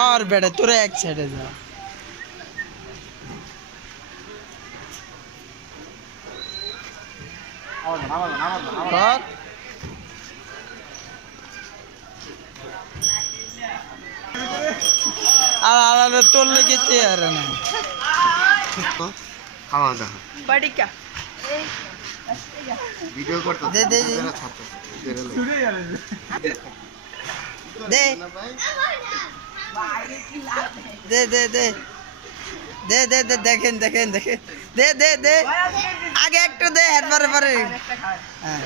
और बेटा তোরা এক সাইডে যা আর তোর লেগে চেয়ার না খাওয়া দাওয়া বাড়ি কা ভিডিও করতে দে দে দে দে দে দে দে দে দে দেখেন দেখেন দেখেন দে দে দে আগে একটু দে এরপরে পরে হ্যাঁ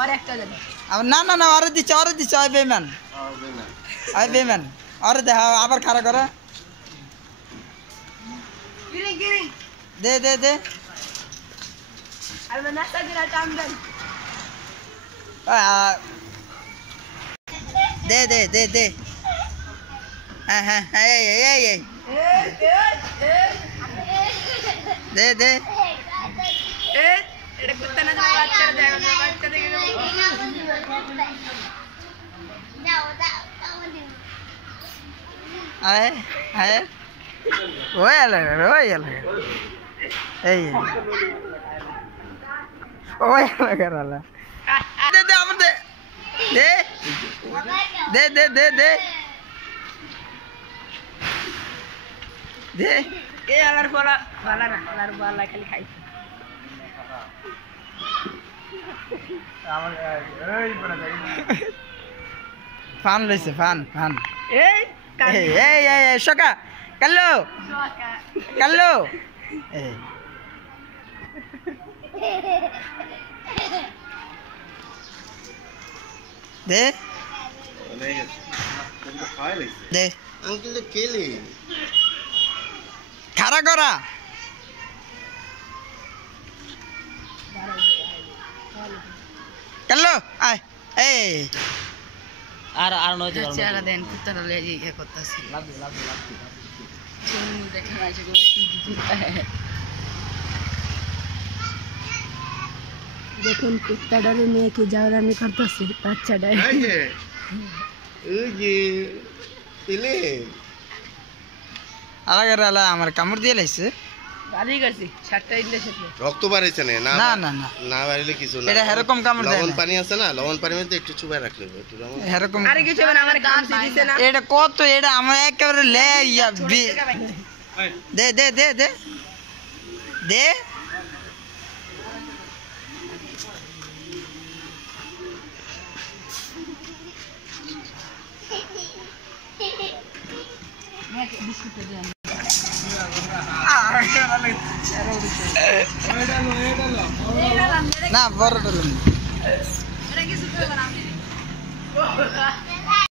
আর একটা দেন না না না আরে দিছ ওই বেমান ওই বেমান আরে দে আবার খাড়া করে গিরি দে দে দে আর নাস্তা দিলা টাইম দেন দে দে দে দে হ্যাঁ হ্যাঁ এই দে দে এটা কুত্তা না বাচ্চা দেয় বাচ্চা দেখে আরে আরে ওই এই ওই লাগালা দে দে আমার দে দে দে দে দে দে এ আলার বলা ভালো না আলার বলা খালি খাই ফান লইছে ফান এই এই সকা কাল্লো এই দে দে আঙ্কেল কেলে খাড়া করা কাল্লো আয় এই আর নয় চেহারা দেন কুত্তাটা লেগে ইয়ে করতেছে দেখে আছে দেখুন কুত্তাটারে নিয়ে কি জাউরানি করতেছে বাচ্চাটা আলাদা আলাদা আমার কামড় দিয়ে লাইছে বাড়ি গেছি 7টা ইন্দে সেটা রক্ত বাড়াইছে না না না না না বাড়িলে কিছু না এটা এরকম কামড় দেয় লবণ না পানি আছে না লবণ পানির মধ্যে একটু চুবাই রাখলে একটু লবণ এরকম আরে কিছু না আমার কামড় দিছে না এটা কত এটা আমরা একেবারে লে ইয়া দে দে দে দে দে না বড় এটা কিছু করবে না